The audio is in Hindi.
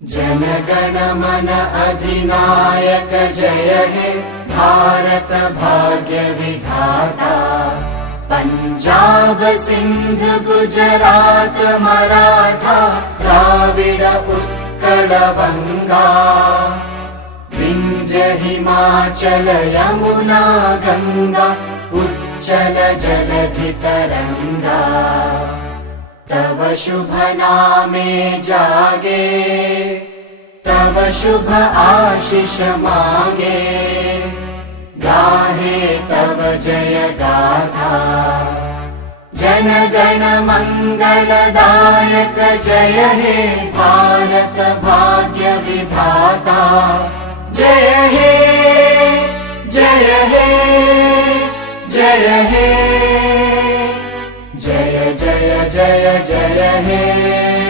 जन गण मन अधिनायक जय हे भारत भाग्य विधाता। पंजाब सिंध गुजरात मराठा द्राविड उत्कल बंगा। विंध्य हिमाचल यमुना गंगा उच्चल जलधि तरंगा। तव शुभ नामे जागे तव शुभ आशीष मांगे। गाहे तव जय गाथा जन गण मंगलदायक जय हे भारत भाग्य विधाता। जय हे जय हे जय हे जय जय जय जय हे।